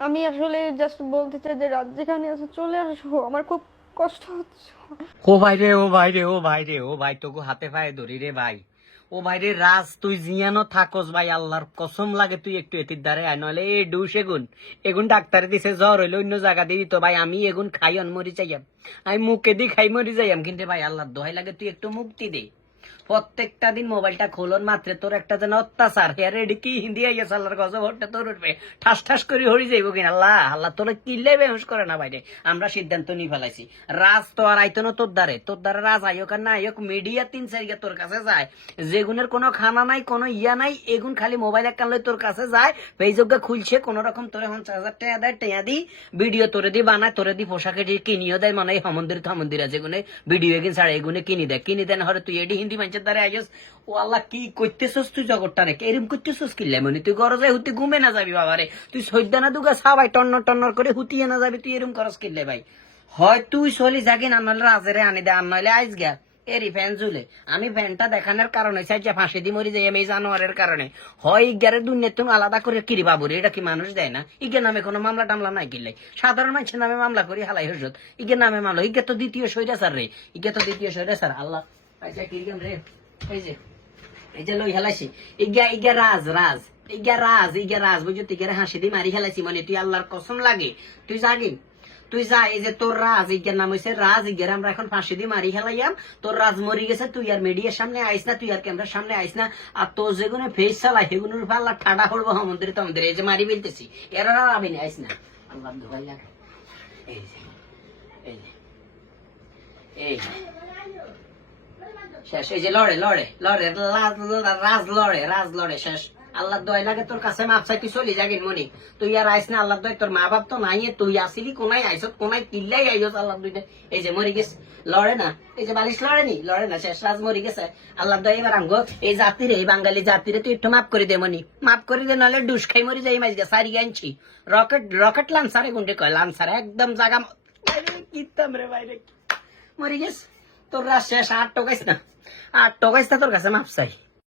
আমি আসলে জাস্ট বলতে চাই যে রাত যেখানে আছে চলে আসো, আমার খুব কষ্ট হচ্ছে। ও ভাই রে, ও ভাই রে, ও ভাই রে, ও ভাই তোকে হাতে পায়ে ধরি রে ভাই। ও ভাই রে রাজ, তুই জিয়ানো থাকস ভাই, আল্লাহর কসম লাগে তুই একটু এটির দ্বারে আয়, নলে এ ডুস এগুন এগুন ডাক্তারে দিছে জ্বর হইলে অন্য জায়গা দিয়ে দিত ভাই, আমি এগুন খাই অন মরি যাইয়াম, আমি মুখে দি খাই মরি যাইয়াম, কিন্তু ভাই আল্লাহর দোহাই লাগে তুই একটু মুক্তি দে। প্রত্যেকটা দিন মোবাইলটা খোলন মাত্রে তোর একটা যেন অত্যাচার হেয়ার রেডি কি হিন্দি আইয়াস, আল্লাহর গজব হটে তোর উঠবে, ঠাস ঠাস করে হরি যাইব কিনা। আল্লাহ আল্লাহ তোর কিল্লে বেহুশ করে না বাইরে, আমরা সিদ্ধান্ত নিয়ে ফেলাইছি রাজ তো আর আইতো না তোর দ্বারে রাজ আইক আর না আইক, মিডিয়া 3-4 তোর কাছে যায়, যেগুনের কোনো খানা নাই কোনো ইয়া নাই, এগুন খালি মোবাইল এক কানলে তোর কাছে যায়, ফেসবুক খুলছে কোন রকম তোরে 50,000 টাকা দেয়, টেয়া দি ভিডিও তোরে দি বানায়, তোরে দি পোশাকে কিনিও দেয়, মানে হমন্দির থামন্দির আছে এগুনে ভিডিও এগিন ছাড়া এগুনে কিনি দেন হরে তুই এডি হিন্দি মানুষের দ্বারা আইস। ও আল্লাহ কি করতেছস তুই জগৎটা রে, এরম করতেছস কিল্লে মানে তুই গরজে হুতি ঘুমে না যাবি বাবারে, তুই সৈদ্যানা দুগা সাবাই টন্নর টন্নর করে হুতিয়ে না যাবি, তুই এরম করস কিল্লে ভাই। হয় তুই চলি যাগিন আনলে রাজেরে আনি দে, আনলে আইস গা এরি ফ্যান ঝুলে, আমি ফ্যানটা দেখানোর কারণে চাইছে ফাঁসি দি মরি যাই আমি এই জানোয়ারের কারণে। হয় ইগারে দুনিয়া তুমি আলাদা করে কিরি বাবুরে, এটা কি মানুষ দেয় না? ইগের নামে কোনো মামলা টামলা নাই কিনলে, সাধারণ মানুষের নামে মামলা করি হালাই হসত, ইগের নামে মামলা, ইগে তো দ্বিতীয় স্বৈরাচার রে, ইগে তো দ্বিতীয় স্বৈরাচার। আল্লাহ আচ্ছা কিরকম রে, এই যে লই হেলাইছি ইগা রাজ বুঝছো, তুই হাসি দি মারি হেলাইছি, মানে তুই আল্লাহর কসম লাগে তুই জাগি, তুই যা, এই যে তোর রাজ ইজ্ঞার নাম হয়েছে রাজ, ইজ্ঞার আমরা এখন ফাঁসি দিয়ে মারি খেলাইয়াম, তোর রাজ মরি গেছে, তুই আর মিডিয়ার সামনে আইস না, তুই আর ক্যামেরার সামনে আইস না, আর তোর যেগুলো ফেস চালাই সেগুলোর উপর আল্লাহ ঠাডা করবো মন্দিরে তমন্দিরে, এই যে মারি ফেলতেছি এরা আর আমি আইস না, আল্লাহ দোহাই লাগে। এই যে এই যে এই শেষ, এই যে লড়ে রাজ লড়ে শেষ, আল্লাহ দয় লাগে তোর কাছে মাপ চাই, তুই চলি যাগিন মনি, তুই আর আইস না, আল্লাহ দয় তোর মা বাপ তো নাই, তুই আসিলি কোনায় আইসত, কোনায় কিল্লাই আইস, আল্লাহ দুইটা এই যে মরি গেছে, লড়ে না, এই যে বালিশ লড়ে না শেষ, রাজ মরি গেছে, আল্লাহ দয় এবার আমগো এই জাতিরে, এই বাঙালি জাতিরে তুই একটু মাফ করে দে মনি, মাফ করে দে, নাহলে ডুস খাই মরি যাই মাইজ গেছে সারি আনছি, রকেট লান্সারে গুন্ডে কয় লান্সারে একদম জাগা কিতাম রে বাইরে মরি গেছে, তোর রাজ শেষ, আর টোকাইস না তোর কাছে মাপ চাই।